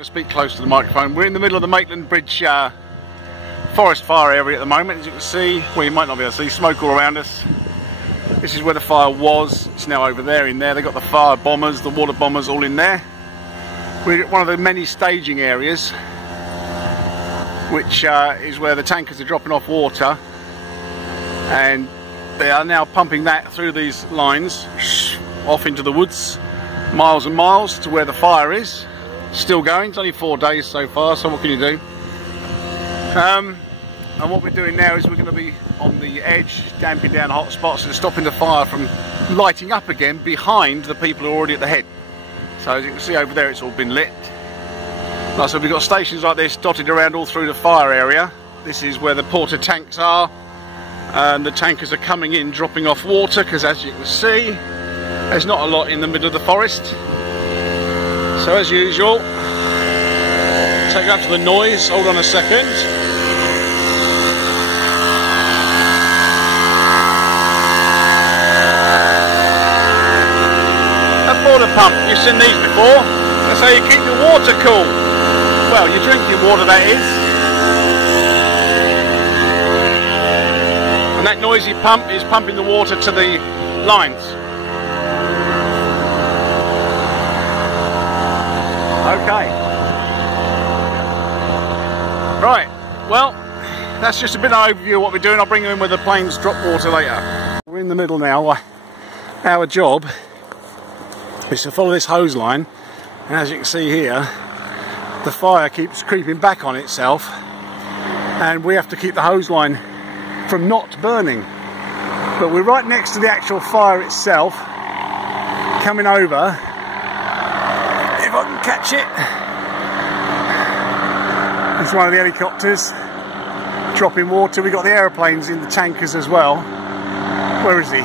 to speak close to the microphone. We're in the middle of the Maitland Bridge forest fire area at the moment. As you can see, well, you might not be able to see smoke all around us. This is where the fire was. It's now over there. In there they've got the fire bombers, the water bombers all in there. We're at one of the many staging areas, which is where the tankers are dropping off water, and they are now pumping that through these lines off into the woods, miles and miles, to where the fire is. Still going. It's only 4 days so far, so what can you do? And what we're doing now is we're going to be on the edge, damping down hot spots and stopping the fire from lighting up again behind the people who are already at the head. So as you can see over there, it's all been lit. Like I said, we've got stations like this dotted around all through the fire area. This is where the porter tanks are, and the tankers are coming in, dropping off water, because as you can see, there's not a lot in the middle of the forest. So as usual, take it up to the noise. Hold on a second. A water pump, you've seen these before. That's how you keep your water cool. Well, your drinking water, that is. And that noisy pump is pumping the water to the lines. Okay. Right, well, that's just a bit of an overview of what we're doing. I'll bring you in where the planes drop water later. We're in the middle now. Our job is to follow this hose line, and as you can see here, the fire keeps creeping back on itself, and we have to keep the hose line from not burning. But we're right next to the actual fire itself, coming over. If I can catch it. It's one of the helicopters dropping water. We've got the aeroplanes in the tankers as well. Where is he?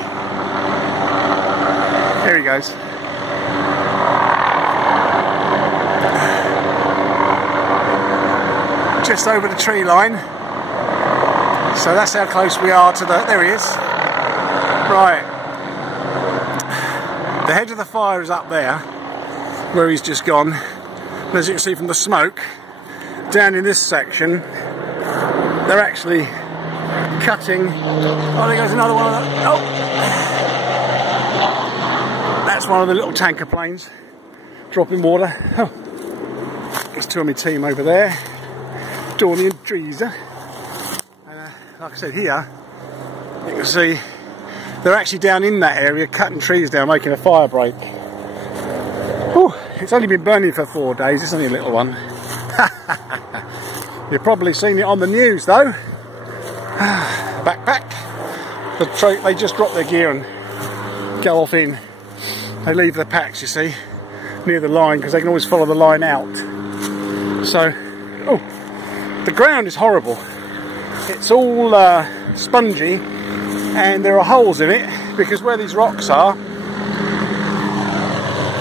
Here he goes. Just over the tree line. So that's how close we are to the... There he is. Right. The head of the fire is up there, where he's just gone. And as you can see from the smoke, down in this section, they're actually cutting. Oh, there goes another one of them. Oh! That's one of the little tanker planes dropping water. Oh, there's two of my team over there, Donnie and Teresa. And like I said, here you can see they're actually down in that area cutting trees down, making a fire break. Whew, it's only been burning for 4 days. It's only a little one. You've probably seen it on the news though. Backpack. They just drop their gear and go off in. They leave their packs, you see, near the line, because they can always follow the line out. So, oh, the ground is horrible. It's all spongy, and there are holes in it, because where these rocks are...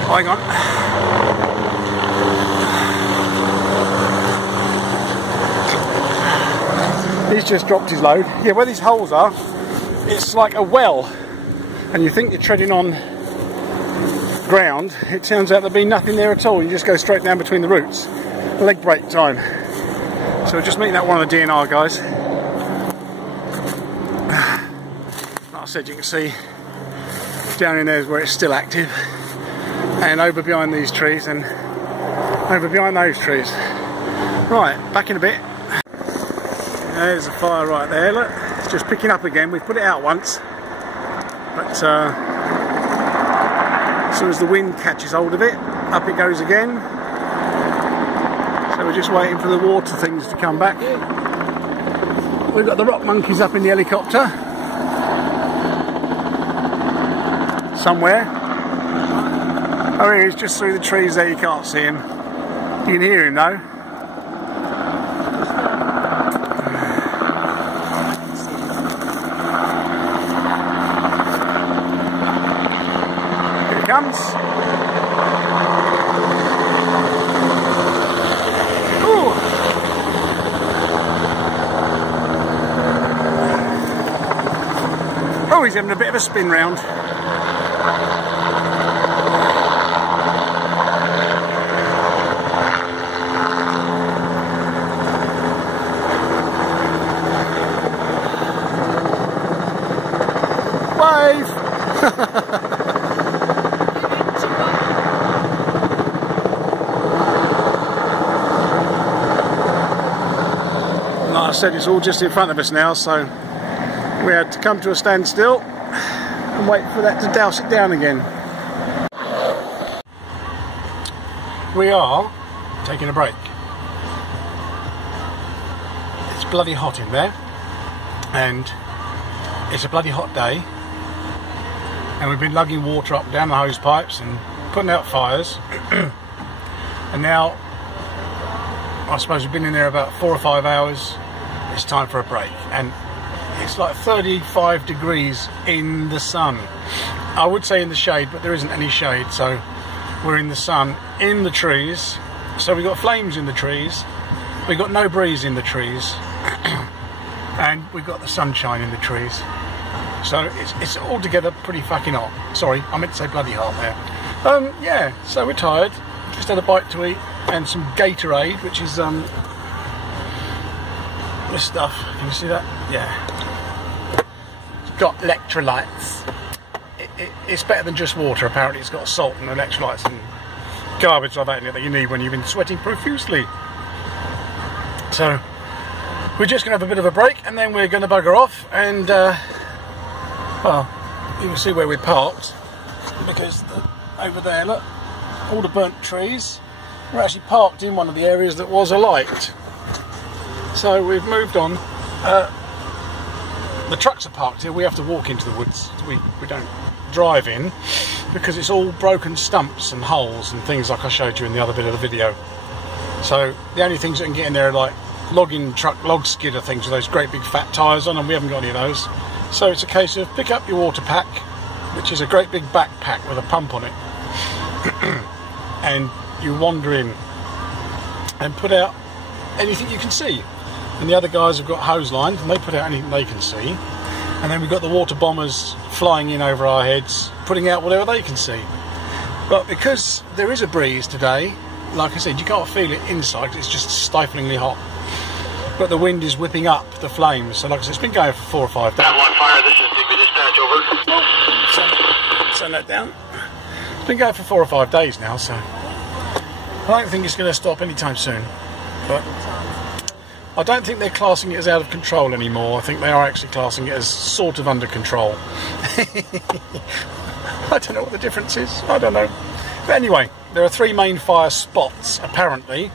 Hang on. He's just dropped his load. Yeah, where these holes are, it's like a well, and you think you're treading on ground. It turns out there'll be nothing there at all. You just go straight down between the roots. Leg break time. So we're just meeting up one of the DNR guys. Like I said, you can see down in there is where it's still active, and over behind these trees and over behind those trees. Right, back in a bit. There's a fire right there, look, it's just picking up again. We've put it out once, but as soon as the wind catches hold of it, up it goes again. So we're just waiting for the water things to come back. We've got the rock monkeys up in the helicopter somewhere. Oh, here he is, just through the trees there. You can't see him, you can hear him though. Comes. Ooh. Oh, he's having a bit of a spin round. Wave! Like I said, it's all just in front of us now, so we had to come to a standstill and wait for that to douse it down again. We are taking a break. It's bloody hot in there, and it's a bloody hot day, and we've been lugging water up and down the hose pipes and putting out fires. And now I suppose we've been in there about 4 or 5 hours. It's time for a break, and it's like 35 degrees in the sun. I would say in the shade, but there isn't any shade, so we're in the sun, in the trees. So we've got flames in the trees, we've got no breeze in the trees, and we've got the sunshine in the trees. So it's altogether pretty fucking hot. Sorry, I meant to say bloody hot there. Yeah, so we're tired. Just had a bite to eat and some Gatorade, which is this stuff. Can you see that? Yeah. It's got electrolytes. It's better than just water. Apparently, it's got salt and electrolytes and garbage like that in it that you need when you've been sweating profusely. So we're just going to have a bit of a break, and then we're going to bugger off. And well, you can see where we parked, because over there, look, all the burnt trees. We're actually parked in one of the areas that was alight. So we've moved on. The trucks are parked here. We have to walk into the woods. We don't drive in, because it's all broken stumps and holes and things like I showed you in the other bit of the video. So the only things that can get in there are like logging truck, log skidder things with those great big fat tyres on, and we haven't got any of those. So it's a case of pick up your water pack, which is a great big backpack with a pump on it, and you wander in and put out anything you can see. And the other guys have got hose lines, and they put out anything they can see. And then we've got the water bombers flying in over our heads, putting out whatever they can see. But because there is a breeze today, like I said, you can't feel it inside because it's just stiflingly hot. But the wind is whipping up the flames. So like I said, it's been going for 4 or 5 days. One fire, this is Digby Dispatch, over. Turn that down. It's been going for 4 or 5 days now, so I don't think it's going to stop anytime soon. But I don't think they're classing it as out of control anymore. I think they are actually classing it as sort of under control. I don't know what the difference is. I don't know. But anyway, there are 3 main fire spots, apparently.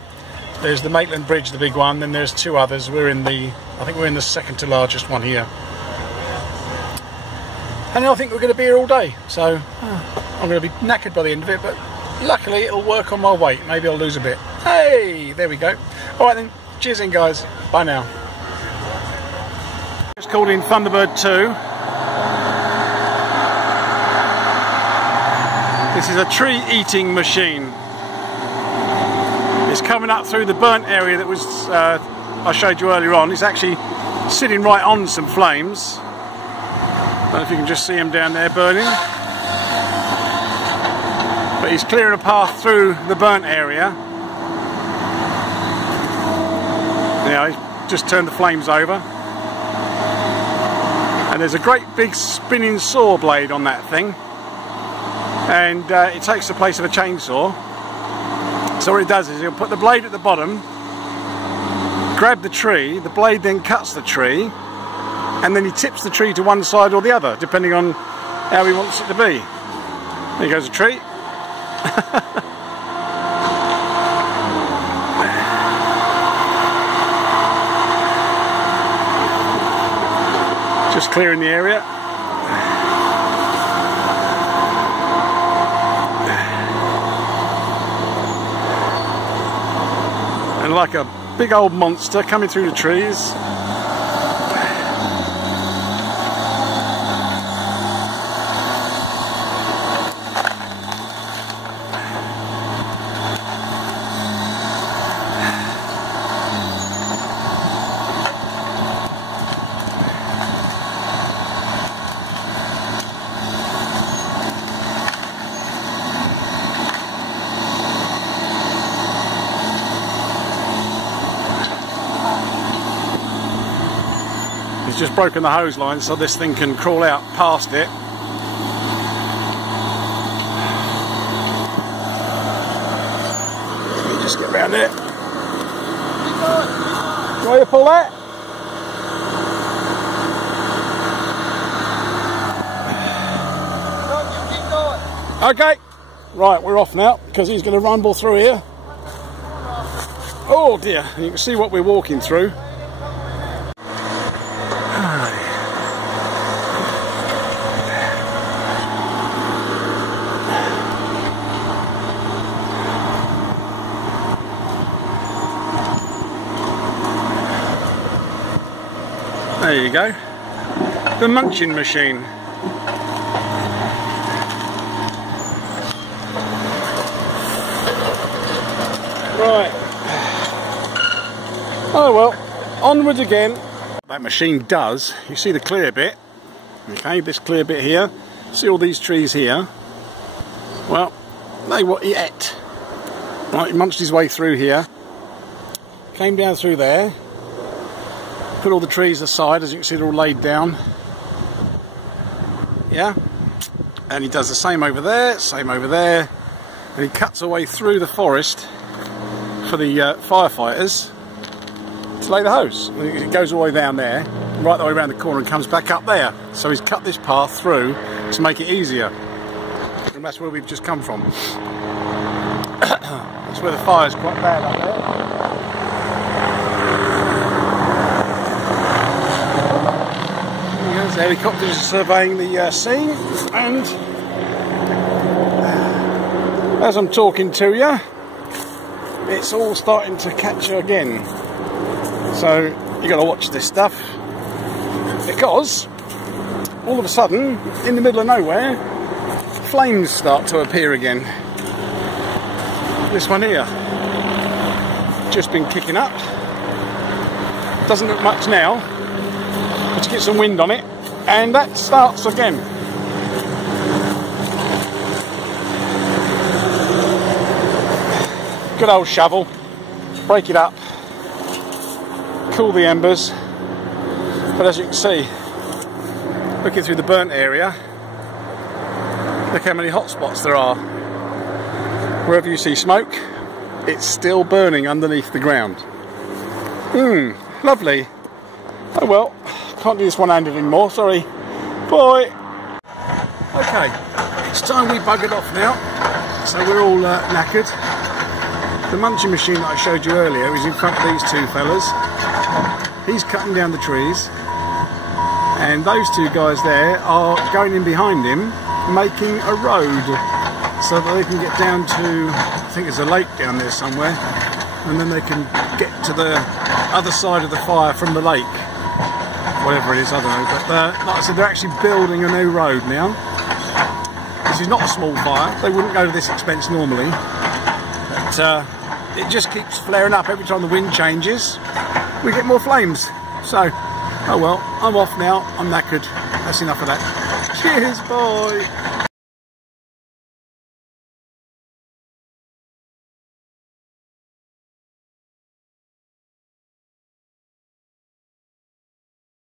There's the Maitland Bridge, the big one, then there's 2 others. I think we're in the second to largest one here. And I think we're going to be here all day. So I'm going to be knackered by the end of it, but luckily it'll work on my weight. Maybe I'll lose a bit. Hey, there we go. All right then. Cheers in, guys. Bye now. Just called in Thunderbird 2. This is a tree eating machine. It's coming up through the burnt area that was I showed you earlier on. It's actually sitting right on some flames. I don't know if you can just see them down there burning. But he's clearing a path through the burnt area. Now he's just turned the flames over, and there's a great big spinning saw blade on that thing, and it takes the place of a chainsaw. So what it does is he'll put the blade at the bottom, grab the tree, the blade then cuts the tree, and then he tips the tree to one side or the other depending on how he wants it to be. There goes a tree. Just clearing the area. And like a big old monster coming through the trees. Just broken the hose line so this thing can crawl out past it. just get around there. You want to pull that? Okay, right, we're off now because he's going to rumble through here. Oh dear, you can see what we're walking through. There you go, the munching machine. Right. Oh well, onwards again. That machine does, you see the clear bit, okay, this clear bit here, see all these trees here? Well, they what he ate. Right, he munched his way through here, came down through there, put all the trees aside, as you can see they're all laid down. Yeah, and he does the same over there, and he cuts away through the forest for the firefighters to lay the hose. It goes all the way down there, right the way around the corner and comes back up there. So he's cut this path through to make it easier. And that's where we've just come from. That's where the fire's quite bad up there. The helicopters are surveying the scene, and as I'm talking to you, it's all starting to catch you again. So you got to watch this stuff, because all of a sudden, in the middle of nowhere, flames start to appear again. This one here, just been kicking up. Doesn't look much now, but you get some wind on it, and that starts again. Good old shovel, break it up, cool the embers. But as you can see, looking through the burnt area, look how many hot spots there are. Wherever you see smoke, it's still burning underneath the ground. Lovely. Oh well, can't do this one-handed anymore, sorry. Bye. Okay, it's time we buggered off now, so we're all knackered. The munching machine that I showed you earlier is in front of these two fellas. He's cutting down the trees, and those two guys there are going in behind him, making a road so that they can get down to, I think there's a lake down there somewhere, and then they can get to the other side of the fire from the lake. Whatever it is, I don't know, but like I said, they're actually building a new road now. This is not a small fire, they wouldn't go to this expense normally, but it just keeps flaring up every time the wind changes. We get more flames. So, oh well, I'm off now, I'm knackered. That's enough of that. Cheers, bye.